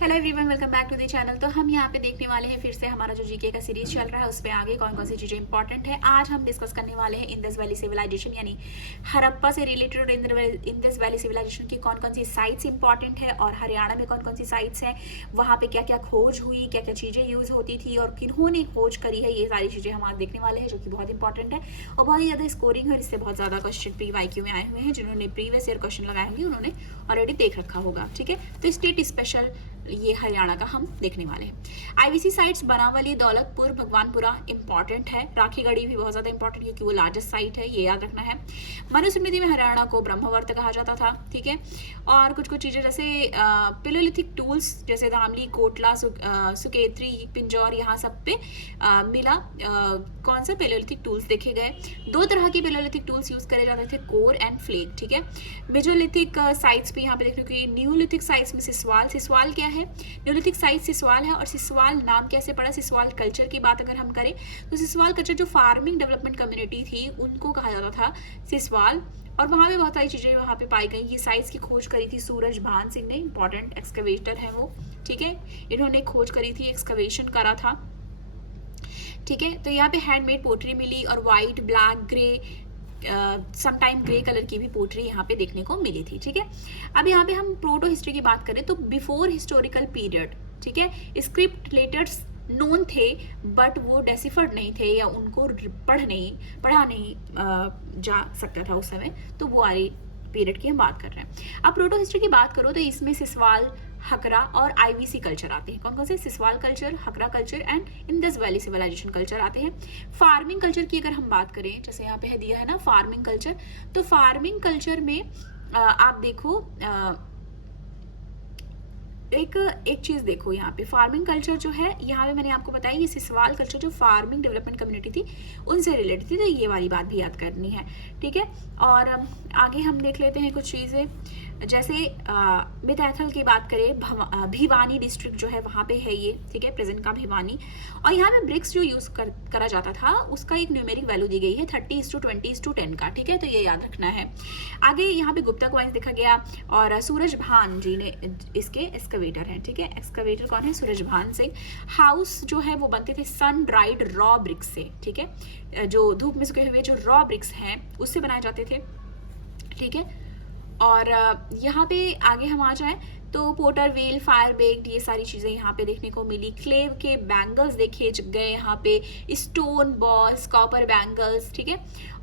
Hello everyone, welcome back to the channel. तो हम यहाँ पे देखने वाले हैं फिर से हमारा जो जीके का सीरीज चल रहा है उसमें आगे कौन कौन सी चीज़ें इंपॉर्टेंट है। आज हम डिस्कस करने वाले हैं इंडस वैली सिविलाइजेशन यानी हड़प्पा से रिलेटेड और इंडस वैली सिविलाइजेशन की कौन कौन सी साइट्स इंपॉर्टेंट है और हरियाणा में कौन कौन सी साइट्स हैं, वहाँ पे क्या क्या खोज हुई, क्या क्या चीज़ें यूज़ होती थी और किन्होंने खोज करी है। ये सारी चीज़ें हम आज देखने वाले हैं जो कि बहुत इंपॉर्टेंट है और बहुत ही ज़्यादा स्कोरिंग है और इससे बहुत ज़्यादा क्वेश्चन PYQ में आए हुए हैं। जिन्होंने प्रीवियस ईयर क्वेश्चन लगाए होंगे उन्होंने ऑलरेडी देख रखा होगा। ठीक है, तो स्टेट स्पेशल ये हरियाणा का हम देखने वाले हैं। IVC sites Banawali, Daulatpur, Bhagwanpura important है। राखीगढ़ी भी बहुत ज्यादा इंपॉर्टेंट क्योंकि वो लार्जेस्ट साइट है, ये याद रखना है। मनुस्मृति में हरियाणा को ब्रह्मवर्त कहा जाता था। ठीक है, और कुछ कुछ चीजें जैसे पेलोलिथिक टूल्स जैसे धामली, कोटला, सुकेत्री, पिंजौर, यहाँ सब पे मिला कौन सा पेलोलिथिक टूल्स देखे गए। दो तरह के पेलोलिथिक टूल्स यूज करे जाते थे, कोर एंड फ्लेग। ठीक है, मेजोलिथिक साइट्स भी यहाँ पे देखने को, न्यूलिथिक साइट्स में सिसवाल क्या है, न्यूलिथिक साइट सिसवाल है। और सिसवाल नाम कैसे पड़ा, सिसवाल कल्चर की बात अगर हम करें तो सिसवाल कल्चर जो फार्मिंग डेवलपमेंट कम्युनिटी थी उनको कहा जाता था सिसवाल, और वहां पे बहुत सारी चीजें वहां पे पाई गई। ये साइट्स की खोज करी थी सूरज भान सिंह ने, इंपॉर्टेंट एक्सकवेटर है वो। ठीक है, इन्होंने खोज करी थी, एक्सकवेशन करा था। ठीक है, तो यहाँ पे हैंडमेड पोट्री मिली और white, black, grey, sometime grey colour की भी पोट्री यहाँ पे देखने को मिली थी। ठीक है, अब यहाँ पे हम प्रोटो हिस्ट्री की बात करें तो बिफोर हिस्टोरिकल पीरियड, ठीक है, स्क्रिप्ट लेटर्स नोन थे बट वो डेसिफर्ड नहीं थे या उनको पढ़ा नहीं जा सकता था उस समय, तो वो वाली पीरियड की हम बात कर रहे हैं। अब प्रोटो हिस्ट्री की बात करो तो इसमें सिसवाल, हकरा और आईवीसी कल्चर आते हैं। कौन कौन से, Siswal culture, Hakra culture and Indus valley civilisation culture आते हैं। फार्मिंग कल्चर की अगर हम बात करें, जैसे यहाँ पे है दिया है ना फार्मिंग कल्चर, तो फार्मिंग कल्चर में आप देखो एक चीज देखो, यहाँ पे फार्मिंग कल्चर जो है, यहाँ पे मैंने आपको बताया ये सिसवाल कल्चर जो फार्मिंग डेवलपमेंट कम्युनिटी थी उनसे रिलेटेड थी, तो ये वाली बात भी याद करनी है। ठीक है, और आगे हम देख लेते हैं कुछ चीजें, जैसे मिथैथल की बात करें, भिवानी डिस्ट्रिक्ट जो है वहाँ पे है ये। ठीक है, प्रेजेंट का भिवानी, और यहाँ पे ब्रिक्स जो यूज करा जाता था उसका एक न्यूमेरिक वैल्यू दी गई है 30:20:10 का। ठीक है, तो ये याद रखना है। आगे यहाँ पे गुप्ता क्वाइंस देखा गया और सूरज भान जी ने इसके एक्सकवेटर हैं। ठीक है, एक्सकवेटर कौन है, सूरज भान सिंह। हाउस जो है वो बनते थे सन ड्राइड रॉ ब्रिक्स से। ठीक है, जो धूप में सूखे हुए जो रॉ ब्रिक्स हैं उससे बनाए जाते थे। ठीक है, और यहाँ पे आगे हम आ जाए तो पोटर वेल, फायर बेक्ड, ये सारी चीज़ें यहाँ पे देखने को मिली। क्लेव के बैंगल्स देखे गए यहाँ पे, स्टोन बॉल्स, कॉपर बैंगल्स। ठीक है,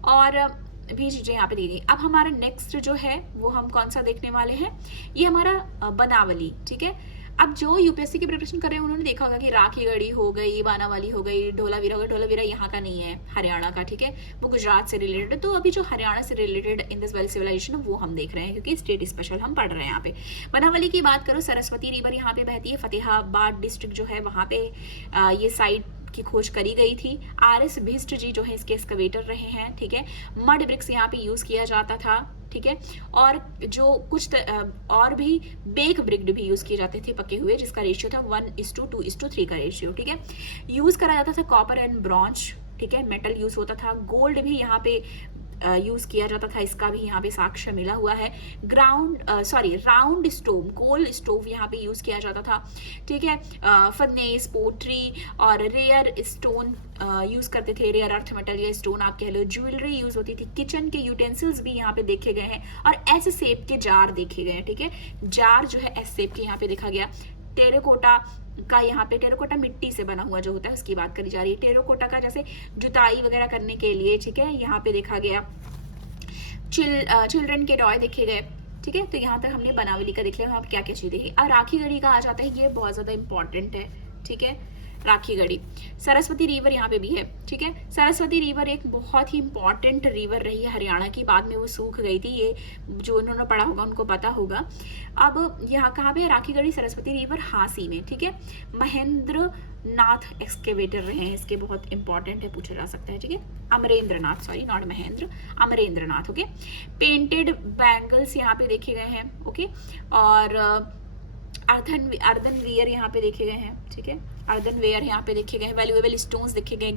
और भी चीज़ें यहाँ पे दी गई। अब हमारा नेक्स्ट जो है वो हम कौन सा देखने वाले हैं, ये हमारा बनावली। ठीक है, अब जो यूपीएससी की प्रिपरेशन कर रहे हैं उन्होंने देखा होगा कि राखीगढ़ी हो गई, बानावाली हो गई, ढोलावीरा हो गई। ढोलावीरा यहाँ का नहीं है, हरियाणा का। ठीक है, वो गुजरात से रिलेटेड है। तो अभी जो हरियाणा से रिलेटेड इंडस वैली सिविलाइजेशन वो हम देख रहे हैं क्योंकि स्टेट स्पेशल हम पढ़ रहे हैं यहाँ पे। बनावली की बात करो, सरस्वती रिवर यहाँ पे बहती है। फतेहाबाद डिस्ट्रिक्ट जो है वहाँ पे ये साइड की खोज करी गई थी। RS भिष्ट जी जो है इसके एक्सकवेटर रहे हैं। ठीक है, मड ब्रिक्स यहाँ पे यूज किया जाता था। ठीक है, और जो कुछ और भी बेक ब्रिक्ड भी यूज किए जाते थे पके हुए, जिसका रेशियो था 1:2:3 का रेशियो। ठीक है, यूज करा जाता था कॉपर एंड ब्रॉन्ज। ठीक है, मेटल यूज होता था। गोल्ड भी यहाँ पे यूज किया जाता था, इसका भी यहाँ पे साक्ष्य मिला हुआ है। राउंड स्टोव, गोल स्टोव यहाँ पे यूज किया जाता था। ठीक है, फर्नेस, पोट्री और रेयर स्टोन यूज करते थे, रेयर अर्थ मेटल या स्टोन आप कह लो। ज्वेलरी यूज होती थी। किचन के यूटेंसिल्स भी यहाँ पे देखे गए हैं और एस शेप के जार देखे गए हैं। ठीक है, जार जो है एस शेप के यहाँ पे देखा गया। टेराकोटा का, यहाँ पे टेराकोटा मिट्टी से बना हुआ जो होता है उसकी बात करी जा रही है। टेराकोटा का जैसे जुताई वगैरह करने के लिए। ठीक है, यहाँ पे देखा गया। चिल्ड्रन के टॉय देखे गए। ठीक है, तो यहाँ तक हमने बनावली का देख लिया। वहाँ पे क्या क्या चीज देखी। और राखीगढ़ी का आ जाता है, ये बहुत ज्यादा इंपॉर्टेंट है। ठीक है, राखीगढ़ी। सरस्वती रिवर यहाँ पे भी है। ठीक है, सरस्वती रिवर एक बहुत ही इंपॉर्टेंट रिवर रही है हरियाणा की, बाद में वो सूख गई थी, ये जो उन्होंने पढ़ा होगा उनको पता होगा। अब यहाँ कहाँ पे, राखीगढ़ी सरस्वती रिवर हांसी में। ठीक है, महेंद्र नाथ एक्सकेवेटर रहे हैं इसके, बहुत इंपॉर्टेंट है, पूछा जा सकता है। ठीक है, Amarendra Nath, sorry not Mahendra, Amarendra Nath. Okay, painted bangles यहाँ पे देखे गए हैं। ओके, और अर्धनवेयर यहाँ पे देखे गए हैं, ठीक है, अर्धनवेयर यहाँ पे देखे गए हैं, वैल्यूएबल स्टोन्स देखे गए,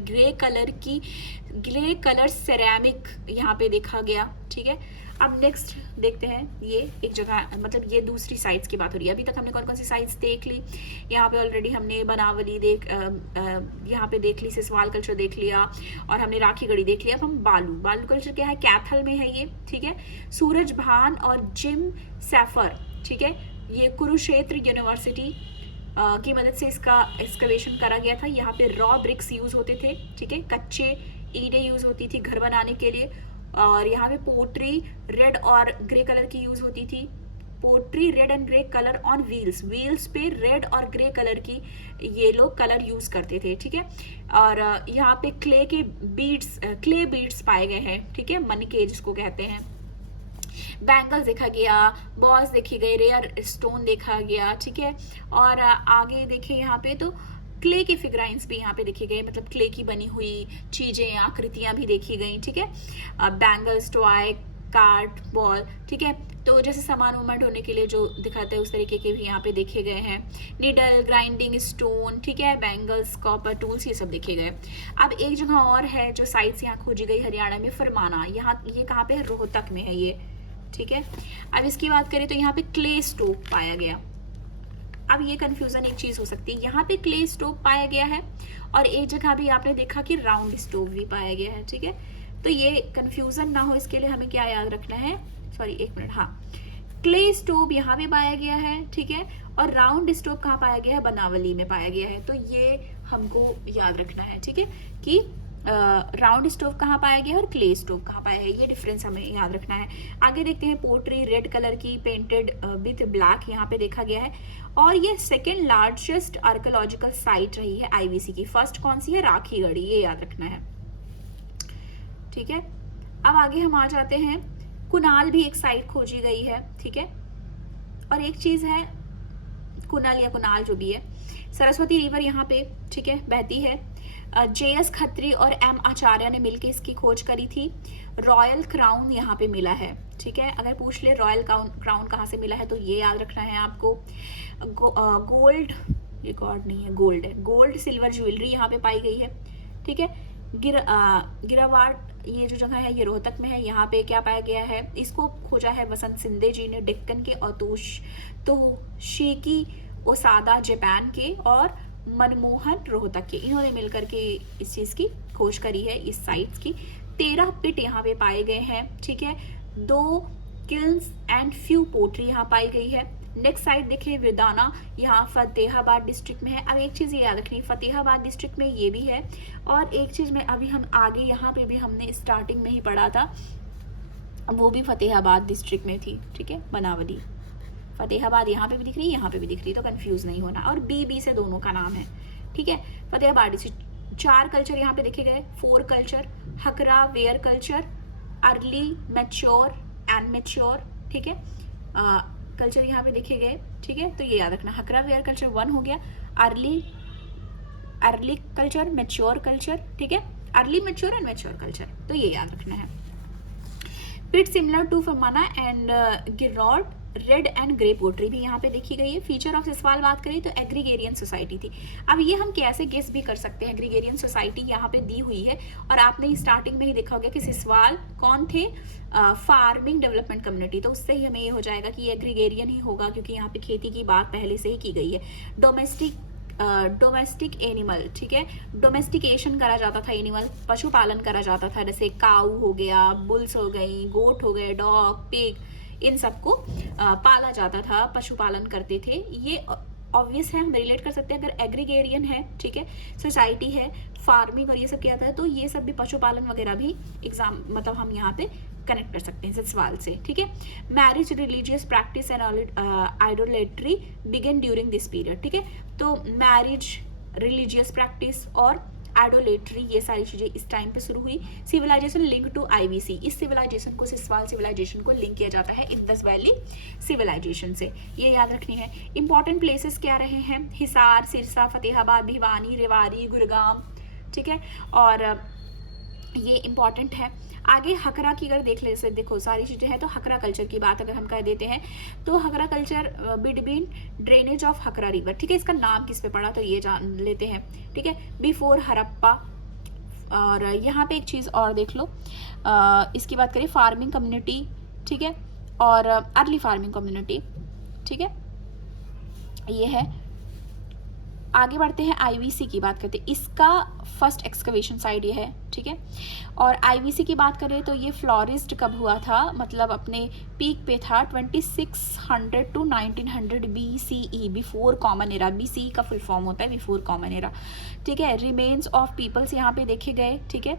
ग्रे कलर सेरेमिक यहाँ पे देखा गया, ठीक है। अब नेक्स्ट देखते हैं, ये एक जगह, मतलब ये दूसरी साइट्स की बात हो रही है। अभी तक हमने कौन कौन सी साइट्स देख ली, यहाँ पे ऑलरेडी हमने बनावली यहाँ पे देख ली, सिसवाल कल्चर देख लिया, और हमने राखीगढ़ी देख लिया। अब हम बालू कल्चर क्या है, कैथल में है ये, ठीक है। सूरज भान और जिम सैफर, ठीक है, ये कुरुक्षेत्र यूनिवर्सिटी की मदद से इसका एक्सकवेशन करा गया था। यहाँ पे रॉ ब्रिक्स यूज होते थे, ठीक है, कच्चे ईंटें यूज होती थी घर बनाने के लिए। और यहाँ पे पोट्री रेड और ग्रे कलर की यूज होती थी, pottery red and grey colour on wheels पे रेड और ग्रे कलर की ये लोग कलर यूज करते थे, ठीक है। और यहाँ पे क्ले बीड्स पाए गए हैं, ठीक है, मनके जिसको कहते हैं। बैंगल्स देखा गया, बॉल्स देखी गई, रेयर स्टोन देखा गया, ठीक है। और आगे देखे यहाँ पे तो क्ले के फिगराइंस भी यहाँ पे देखे गए, मतलब क्ले की बनी हुई चीजें, आकृतियां भी देखी गई, ठीक है। बैंगल्स, टॉय, कार्ड, बॉल, ठीक है। तो जैसे सामान वामान ढोने के लिए जो दिखाते हैं उस तरीके के भी यहाँ पे देखे गए हैं। निडल, ग्राइंडिंग स्टोन, ठीक है, बैंगल्स, कॉपर टूल्स, ये सब देखे गए। अब एक जगह और है जो साइट्स यहाँ खोजी गई हरियाणा में, फरमाना, यहाँ ये कहाँ पे है, रोहतक में है ये, ठीक है। अब इसकी बात करें तो यहाँ पे क्ले स्टोव पाया गया। अब ये कंफ्यूजन एक चीज हो सकती है, यहाँ पे क्ले स्टोव पाया गया है और एक जगह भी आपने देखा कि राउंड स्टोव भी पाया गया है, ठीक है। तो ये कंफ्यूजन ना हो इसके लिए हमें क्या याद रखना है, सॉरी एक मिनट, हाँ, क्ले स्टोव यहाँ पे पाया गया है, ठीक है, और राउंड स्टोव कहाँ पाया गया है, बनावली में पाया गया है। तो ये हमको याद रखना है, ठीक है, कि राउंड स्टोव कहाँ पाया गया है और क्ले स्टोव कहाँ पाया है, ये डिफरेंस हमें याद रखना है। आगे देखते हैं, पोट्री रेड कलर की पेंटेड विथ ब्लैक यहाँ पे देखा गया है। और ये सेकेंड लार्जेस्ट आर्कियोलॉजिकल साइट रही है आईवीसी की। फर्स्ट कौन सी है, राखीगढ़ी, ये याद रखना है, ठीक है। अब आगे हम आ जाते हैं, कुनाल भी एक साइट खोजी गई है, ठीक है। और एक चीज है, कुनाल या कुनाल जो भी है, सरस्वती रिवर यहाँ पे, ठीक है, बहती है। JS खत्री और M आचार्य ने मिलकर इसकी खोज करी थी। रॉयल क्राउन यहाँ पे मिला है, ठीक है। अगर पूछ ले रॉयल क्राउन कहाँ से मिला है तो ये याद रखना है आपको। गोल्ड, रिकॉर्ड नहीं है, गोल्ड है, गोल्ड सिल्वर ज्वेलरी यहाँ पे पाई गई है, ठीक है। गिरावाट, ये जो जगह है ये रोहतक में है। यहाँ पे क्या पाया गया है, इसको खोजा है वसंत सिंधे जी ने डेक्कन के, और तोशिकी ओसादा जापान के, और मनमोहन रोहतक के, इन्होंने मिलकर के इस चीज की खोज करी है, इस साइट्स की। 13 पिट यहाँ पे पाए गए हैं, ठीक है। 2 किल्स एंड फ्यू पोट्री यहाँ पाई गई है। नेक्स्ट साइट देखें, विदाना, यहाँ फतेहाबाद डिस्ट्रिक्ट में है। अब एक चीज ये याद रखनी, फतेहाबाद डिस्ट्रिक्ट में ये भी है, और एक चीज में अभी हम आगे यहाँ पे भी हमने स्टार्टिंग में ही पढ़ा था, वो भी फतेहाबाद डिस्ट्रिक्ट में थी, ठीक है, बनावली। फतेहाबाद यहाँ पे भी दिख रही है, यहाँ पे भी दिख रही है, तो कंफ्यूज नहीं होना। और बी से दोनों का नाम है, ठीक है। फतेहाबाद से 4 कल्चर यहाँ पे देखे गए, 4 culture, Hakra ware culture, early, mature and mature, ठीक है, कल्चर यहाँ पे देखे गए, ठीक है। तो ये याद रखना, हकरा वेयर कल्चर 1 हो गया, अर्ली कल्चर, मैच्योर कल्चर, ठीक है, early, mature and mature culture, तो ये याद रखना है। Pit similar to Farmana and Girawad, red and grey pottery भी यहाँ पे देखी गई है। फीचर ऑफ सिसवाल बात करें तो एग्रीगेरियन सोसाइटी थी। अब ये हम कैसे गेस भी कर सकते हैं, एग्रीगेरियन सोसाइटी यहाँ पे दी हुई है, और आपने स्टार्टिंग में ही देखा होगा कि सिसवाल कौन थे, फार्मिंग डेवलपमेंट कम्युनिटी, तो उससे ही हमें ये हो जाएगा कि ये एग्रीगेरियन ही होगा, क्योंकि यहाँ पे खेती की बात पहले से ही की गई है। डोमेस्टिक एनिमल, ठीक है, डोमेस्टिकेशन करा जाता था, एनिमल पशुपालन करा जाता था, जैसे काऊ हो गया, बुल्स हो गई, गोट हो गए, डॉग, पिग, इन सबको पाला जाता था, पशुपालन करते थे। ये ऑब्वियस है, हम रिलेट कर सकते हैं। अगर एग्रीगेरियन है, ठीक है, सोसाइटी है, फार्मिंग और ये सब किया जाता है, तो ये सब भी पशुपालन वगैरह भी एग्जाम, मतलब हम यहाँ पे कनेक्ट कर सकते हैं इस सवाल से, ठीक है। Marriage, religious practice and idolatry begin during this period, ठीक है। तो मैरिज, रिलीजियस प्रैक्टिस और आइडोलेट्री, ये सारी चीजें इस टाइम पे शुरू हुई। सिविलाइजेशन लिंक टू आईवीसी, इस सिविलाइजेशन को, सिसवाल सिविलाइजेशन को लिंक किया जाता है इंडस वैली सिविलाइजेशन से, ये याद रखनी है। इंपॉर्टेंट प्लेसेस क्या रहे हैं, हिसार, सिरसा, फतेहाबाद, भिवानी, रेवाड़ी, गुड़गांव, ठीक है, और ये इंपॉर्टेंट है। आगे हकरा की अगर देख ले से देखो सारी चीज़ें हैं, तो हकरा कल्चर की बात अगर हम कर देते हैं तो Hakra culture between drainage of Hakra river, ठीक है, इसका नाम किस पे पड़ा तो ये जान लेते हैं, ठीक है, बिफोर हरप्पा। और यहाँ पे एक चीज़ और देख लो, इसकी बात करें फार्मिंग कम्युनिटी, ठीक है, और अर्ली फार्मिंग कम्युनिटी, ठीक है, ये है। आगे बढ़ते हैं, आईवीसी की बात करते हैं, इसका फर्स्ट एक्सकवेशन साइट ये है, ठीक है। और आईवीसी की बात करें तो ये फ्लोरिस्ट कब हुआ था, मतलब अपने पीक पे था 2600 to 1900 BCE, before common era. BCE का फुल फॉर्म होता है बिफोर कॉमन एरा, ठीक है। रिमेन्स ऑफ पीपल्स यहाँ पे देखे गए, ठीक है।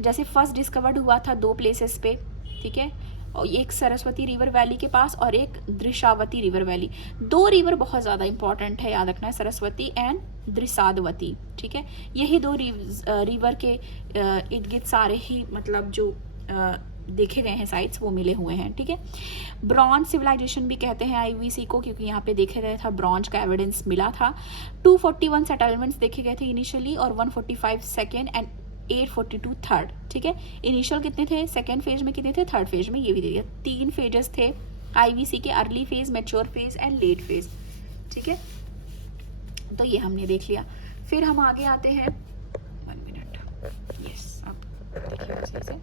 जैसे फर्स्ट डिस्कवर्ड हुआ था 2 प्लेसेस पे, ठीक है, और एक सरस्वती रिवर वैली के पास और एक दृशावती रिवर वैली। 2 रिवर बहुत ज़्यादा इंपॉर्टेंट है, याद रखना है, सरस्वती एंड दृसादवती, ठीक है। यही 2 रिवर के इर्द गिर्द सारे ही मतलब जो देखे गए हैं साइट्स वो मिले हुए हैं, ठीक है। ब्रॉन्ज सिविलाइजेशन भी कहते हैं आईवीसी को, क्योंकि यहाँ पे देखे गए था ब्रॉन्ज का एविडेंस मिला था। 241 सेटलमेंट्स देखे गए थे इनिशियली, और 145 सेकेंड एंड 842 थर्ड, ठीक है। इनिशियल कितने थे, सेकेंड फेज में कितने थे, थर्ड फेज में ये भी दे दिया। 3 फेजेस थे आईवीसी के, early phase, mature phase and let phase, ठीक है। तो ये हमने देख लिया। फिर हम आगे आते हैं, 1 मिनट, यस, अब देखिए अच्छे से।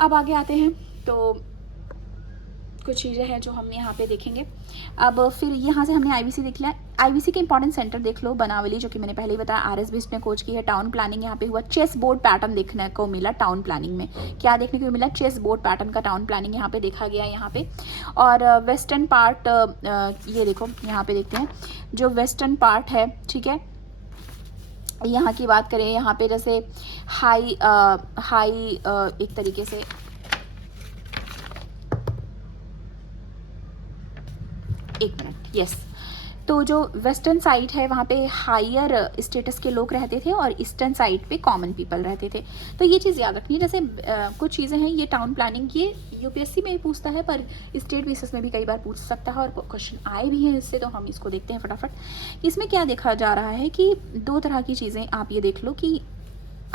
अब आगे आते हैं तो कुछ चीज़ें हैं जो हम यहाँ पे देखेंगे। अब फिर यहाँ से हमने आईवीसी देख लिया। आईवीसी के इंपॉर्टेंट सेंटर देख लो, बनावली, जो कि मैंने पहले ही बताया, आरएस बिष्ट ने खोज की है। टाउन प्लानिंग यहाँ पे हुआ। चेस बोर्ड पैटर्न देखने को मिला टाउन प्लानिंग में। क्या देखने को मिला, चेस बोर्ड पैटर्न का टाउन प्लानिंग यहाँ पे देखा गया यहाँ पे। और वेस्टर्न पार्ट, ये देखो यहाँ पे देखते हैं, जो वेस्टर्न पार्ट है, ठीक है, यहाँ की बात करें, यहाँ पे जैसे हाई एक तरीके से एक मिनट, यस, तो जो वेस्टर्न साइड है वहाँ पे हायर स्टेटस के लोग रहते थे और ईस्टर्न साइड पे कॉमन पीपल रहते थे। तो ये चीज़ याद रखनी है। जैसे कुछ चीज़ें हैं, ये टाउन प्लानिंग ये यूपीएससी में ही पूछता है, पर स्टेट बेसिस में भी कई बार पूछ सकता है, और क्वेश्चन आए भी हैं इससे, तो हम इसको देखते हैं फटाफट। इसमें क्या देखा जा रहा है कि 2 तरह की चीज़ें आप ये देख लो कि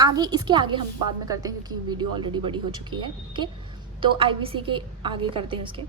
आगे, इसके आगे हम बाद में करते हैं क्योंकि वीडियो ऑलरेडी बड़ी हो चुकी है, ओके। तो आईवीसी के आगे करते हैं उसके।